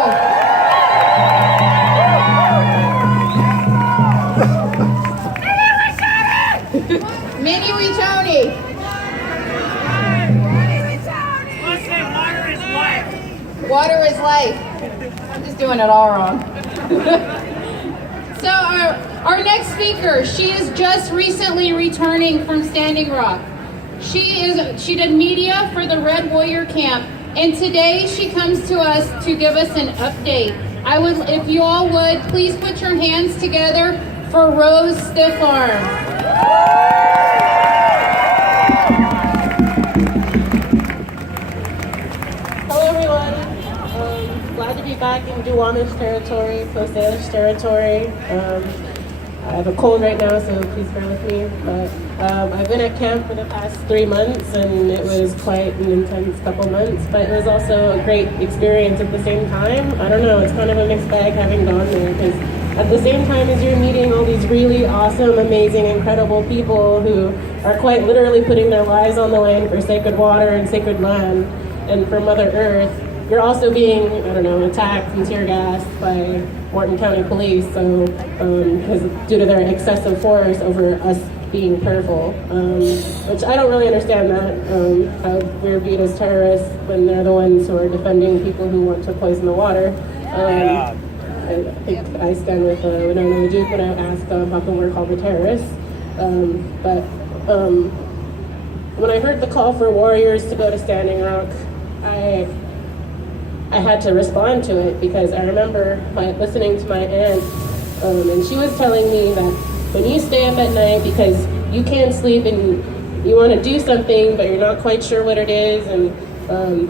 Minnie Tony. Let's say water is life. Water is life. I'm just doing it all wrong. So our next speaker, she is just recently returning from Standing Rock. She did media for the Red Warrior Camp, and today she comes to us to give us an update. If you all would, please put your hands together for Rose Stiffarm. Hello everyone, glad to be back in Duwamish territory, Coast Salish territory. I have a cold right now, so please bear with me. But I've been at camp for the past 3 months, and it was quite an intense couple months, but it was also a great experience at the same time. I don't know, it's kind of a mixed bag having gone there, because at the same time as you're meeting all these really awesome, amazing, incredible people who are quite literally putting their lives on the line for sacred water and sacred land and for Mother Earth, you're also being, attacked and tear gassed by Wharton County Police, so because due to their excessive force over us being prayerful, which I don't really understand that, how we're viewed as terrorists when they're the ones who are defending people who want to poison the water. I think I stand with Winona Duke when I asked how come we're called the terrorists. But when I heard the call for warriors to go to Standing Rock, I had to respond to it, because I remember listening to my aunt, and she was telling me that when you stay up at night because you can't sleep and you want to do something but you're not quite sure what it is, and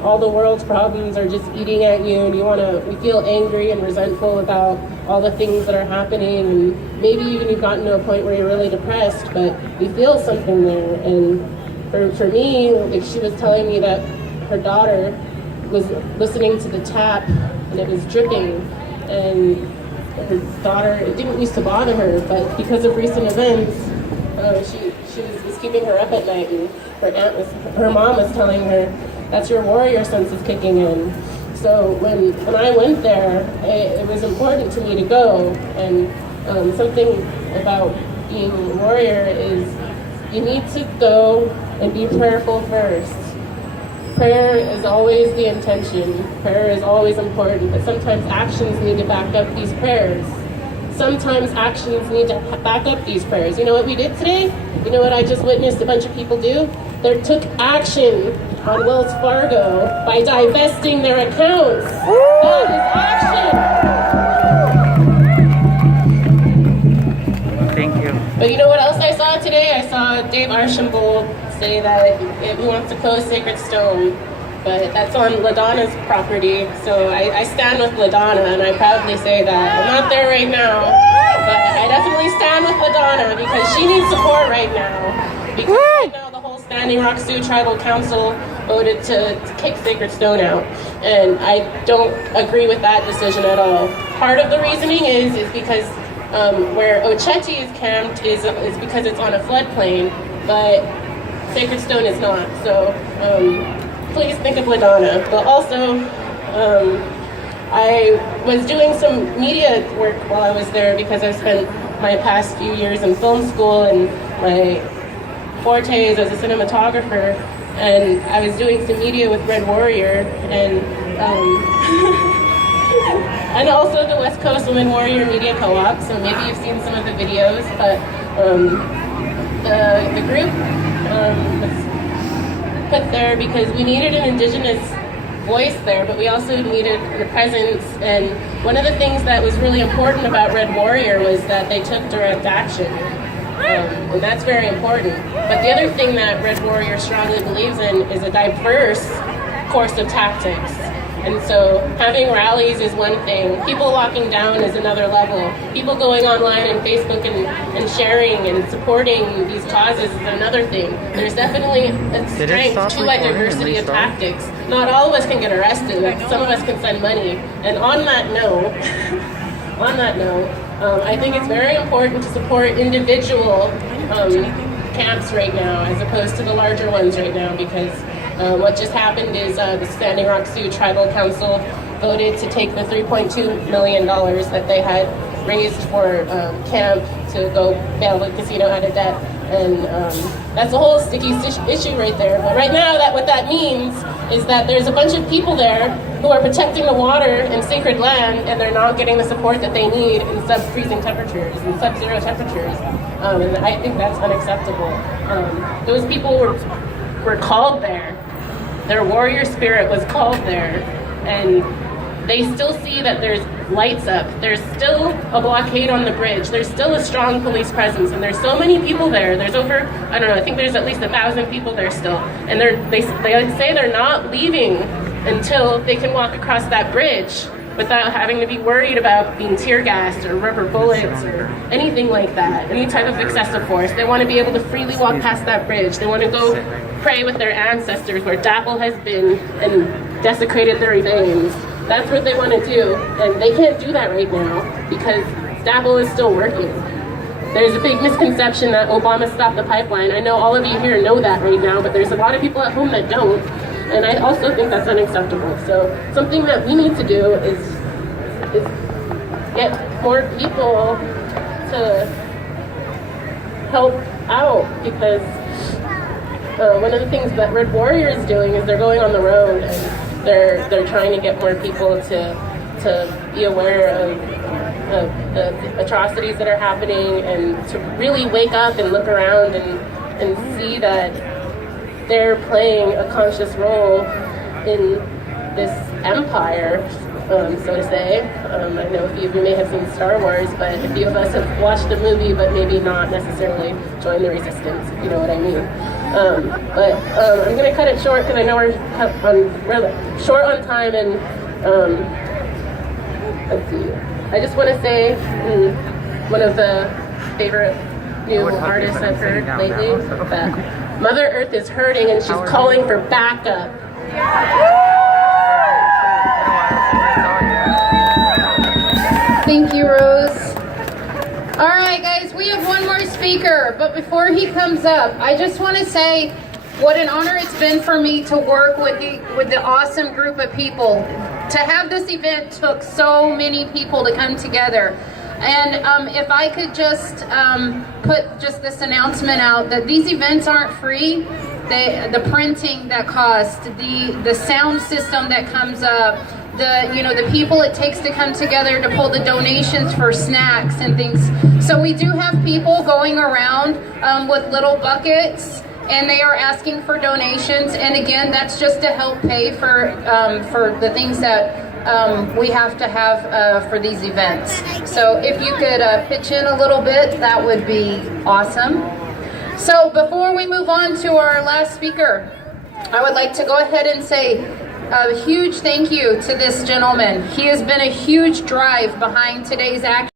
all the world's problems are just eating at you, and you feel angry and resentful about all the things that are happening, and maybe even you've gotten to a point where you're really depressed, but you feel something there. And for me, like, she was telling me that her daughter was listening to the tap and it was dripping, and her daughter, it didn't used to bother her, but because of recent events, she was keeping her up at night, and her mom was telling her, that's your warrior sense is kicking in. So when I went there, it was important to me to go, and something about being a warrior is you need to go and be prayerful first. Prayer is always the intention. Prayer is always important, but sometimes actions need to back up these prayers. Sometimes actions need to back up these prayers. You know what we did today? You know what I just witnessed a bunch of people do? They took action on Wells Fargo by divesting their accounts. That is action. Thank you. But you know what else I saw today? I saw Dave Archambault say that he wants to close Sacred Stone, but that's on LaDonna's property. So I stand with LaDonna, and I proudly say that. I'm not there right now, but I definitely stand with LaDonna because she needs support right now. Because right now the whole Standing Rock Sioux Tribal Council voted to kick Sacred Stone out, and I don't agree with that decision at all. Part of the reasoning is because where Oceti is camped is because it's on a floodplain, but Sacred Stone is not. So please think of LaDonna. But also, I was doing some media work while I was there because I spent my past few years in film school, and my forte is as a cinematographer, and I was doing some media with Red Warrior, and and also the West Coast Women Warrior Media Co-op, so maybe you've seen some of the videos, but the group was put there because we needed an Indigenous voice there, but we also needed the presence, and one of the things that was really important about Red Warrior was that they took direct action, and that's very important. But the other thing that Red Warrior strongly believes in is a diverse course of tactics. And so having rallies is one thing. People walking down is another level. People going online and Facebook and sharing and supporting these causes is another thing. There's definitely a strength to a diversity of tactics. Not all of us can get arrested. Some of us can send money. And on that note, I think it's very important to support individual camps right now as opposed to the larger ones right now, because what just happened is the Standing Rock Sioux Tribal Council voted to take the $3.2 million that they had raised for camp to go bail the casino out of debt. And that's a whole sticky issue right there. But right now, what that means is that there's a bunch of people there who are protecting the water and sacred land, and they're not getting the support that they need in sub-freezing temperatures and sub-zero temperatures. And I think that's unacceptable. Those people were called there. Their warrior spirit was called there, and they still see that there's lights up. There's still a blockade on the bridge. There's still a strong police presence, and there's so many people there. There's over, I don't know, I think there's at least 1,000 people there still. And they say they're not leaving until they can walk across that bridge without having to be worried about being tear gassed or rubber bullets or anything like that, any type of excessive force. They want to be able to freely walk past that bridge. They want to go pray with their ancestors where DAPL has been and desecrated their remains. That's what they want to do, and they can't do that right now because DAPL is still working. There's a big misconception that Obama stopped the pipeline. I know all of you here know that right now, but there's a lot of people at home that don't, and I also think that's unacceptable. So something that we need to do is get more people to help out, because one of the things that Red Warrior is doing is they're going on the road and they're trying to get more people to be aware of the atrocities that are happening, and to really wake up and look around and see that they're playing a conscious role in this empire, so to say. I know a few of you may have seen Star Wars, but a few of us have watched the movie but maybe not necessarily joined the resistance, if you know what I mean. I'm going to cut it short because I know we're short on time, and let's see. I just want to say one of the favorite new artists I've heard lately, that Mother Earth is hurting and she's calling for backup. Thank you, Rose. All right, guys, we have one more speaker, but before he comes up, I just want to say what an honor it's been for me to work with the awesome group of people. To have this event took so many people to come together. And if I could just put just this announcement out, that these events aren't free. The printing that costs, the sound system that comes up, the people it takes to come together to pull the donations for snacks and things. So we do have people going around with little buckets, and they are asking for donations. And again, that's just to help pay for the things that we have to have for these events. So if you could pitch in a little bit, that would be awesome. So before we move on to our last speaker, I would like to go ahead and say a huge thank you to this gentleman. He has been a huge drive behind today's action.